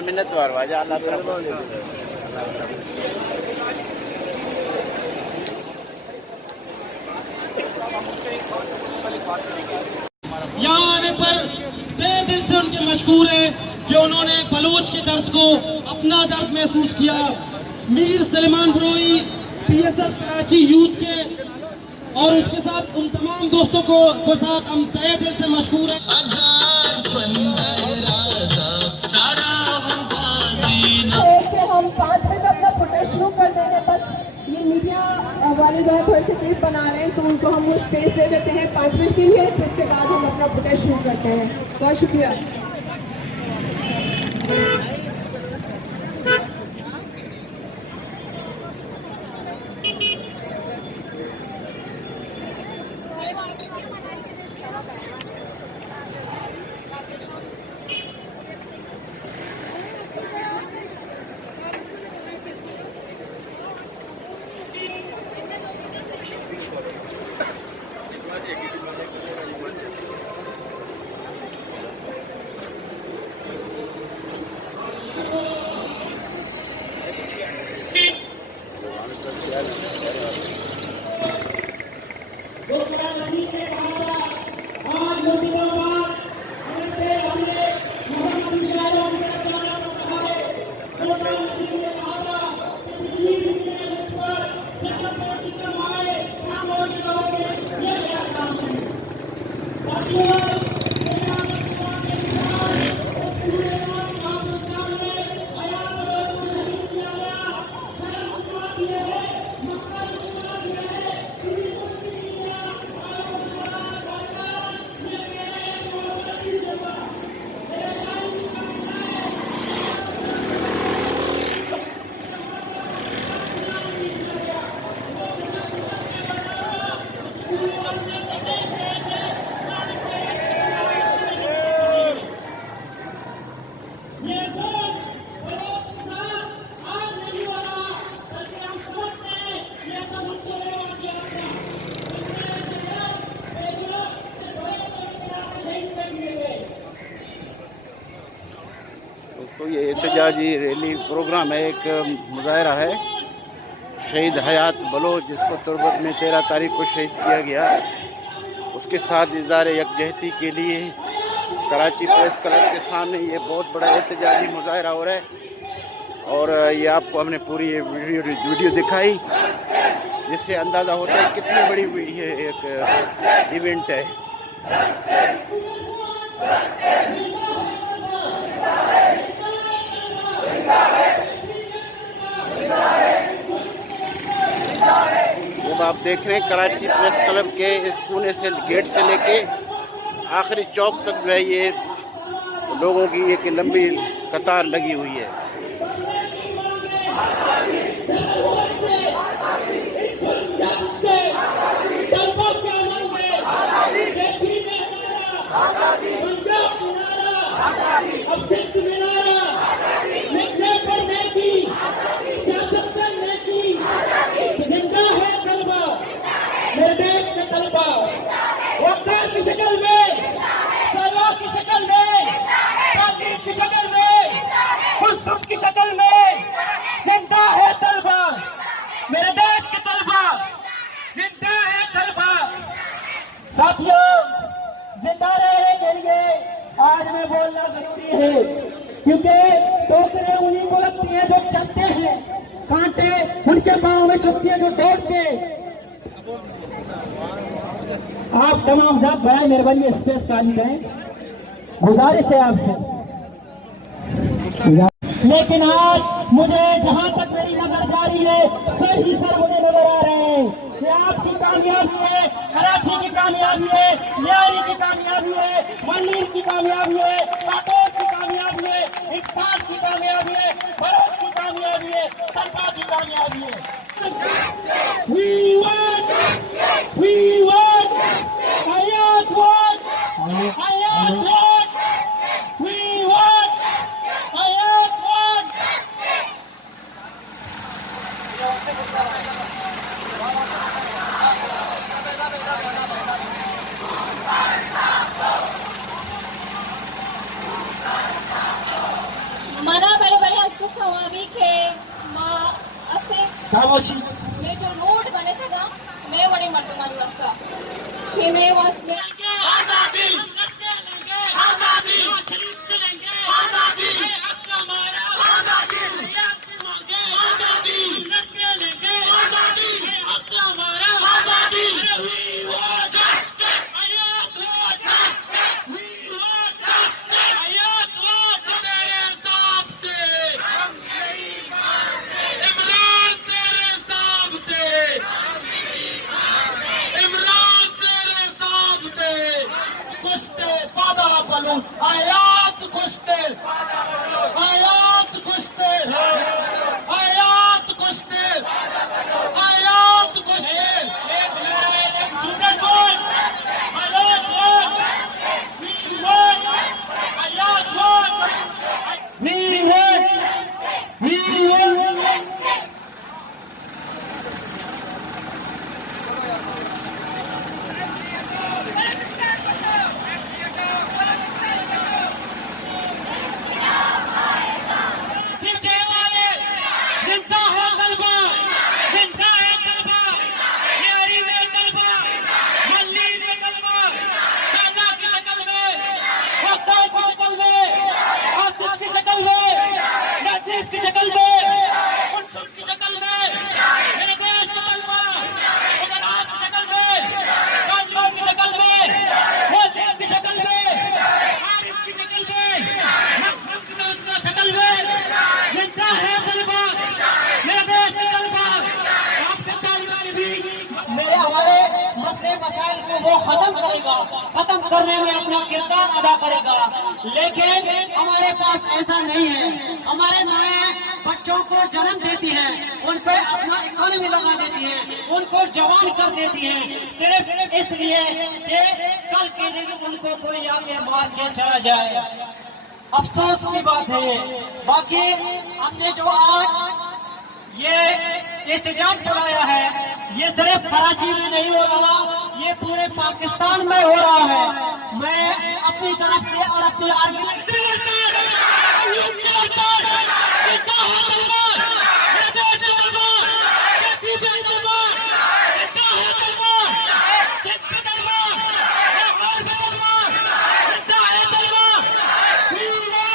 मिन्नतवार वाजा अल्लाह तरफ। यहाँ आने पर तहे दिल से उनके मशकूर है कि उन्होंने बलूच के दर्द को अपना दर्द महसूस किया। मीर सलेमान बरोई PSF कराची यूथ के और उसके साथ उन तमाम दोस्तों को साथ हम तहे दिल से मशकूर हैं। हम 5 बजे अपना प्रोटेस्ट शुरू कर देंगे, बस ये मीडिया वाले जो है थोड़े से क्लिप बना रहे हैं तो उनको हम वो स्पेस दे देते हैं 5 मिनट के लिए, फिर उसके बाद हम अपना प्रोटेस्ट शुरू करते हैं। बहुत शुक्रिया। तो ये एहतजाजी रैली प्रोग्राम है, एक मुजाहरा है शहीद हयात बलोच जिसको तुर्बत में 13 तारीख को शहीद किया गया। उसके साथ इज़हार यकजहती के लिए कराची प्रेस क्लब के सामने ये बहुत बड़ा एहतजाजी मुजाहरा हो रहा है। और ये आपको हमने पूरी ये वीडियो दिखाई, जिससे अंदाज़ा होता है कितनी बड़ी ये एक इवेंट है। जब आप देख रहे हैं कराची प्रेस क्लब के इस कोने से गेट से लेके आखिरी चौक तक जो है ये लोगों की एक लंबी कतार लगी हुई है। मेरे देश के तलबा वक़्त की शक्ल में, सलाह की शक्ल में, ताकीद की शक्ल में, खुलसूत की शक्ल में जिंदा है तलबा। मेरे देश के तलबा जिंदा है तलबा। साथियों, जिंदा रहने के लिए आज में बोलना जरूरी है, क्योंकि ठोकरें उन्हीं को लगती हैं जो चलते हैं, कांटे उनके पाँव में चुभती हैं जो दौड़ते हैं। आप तमाम जात भाई मेहरबानी स्पेस खाली करें, गुजारिश है आपसे। लेकिन आज मुझे जहां तक मेरी नजर जा रही है, सर ही सर मुझे नजर आ रहे हैं कि आपकी कामयाबी है, कराची की कामयाबी है, लियारी की कामयाबी है, मल्लीर की कामयाबी है, काटोर की कामयाबी है, इकसाद की कामयाबी है, फरोज की कामयाबी है, तलबा की कामयाबी है। We want Hayat won! Hayat won! We want Hayat won! He was आजादी आजादी आजादी आजादी आयात कुश्ते आयात कुश्ते आयात कुश्ते आयात कुश्ते वो खत्म करेगा, खत्म करने में अपना किरदार अदा करेगा। लेकिन हमारे पास ऐसा नहीं है। हमारे माए बच्चों को जन्म देती हैं, उन पर अपना इकोनॉमी लगा देती हैं, उनको जवान कर देती हैं, सिर्फ इसलिए कि कल के दिन उनको कोई आके मार के चला जाए। अफसोस की बात है। बाकी हमने जो आज ये एहतजाज चलाया है, ये सिर्फ कराची में नहीं हो रहा, ये पूरे पाकिस्तान में हो रहा है। मैं अपनी तरफ से और अपनी आर्गुमेंट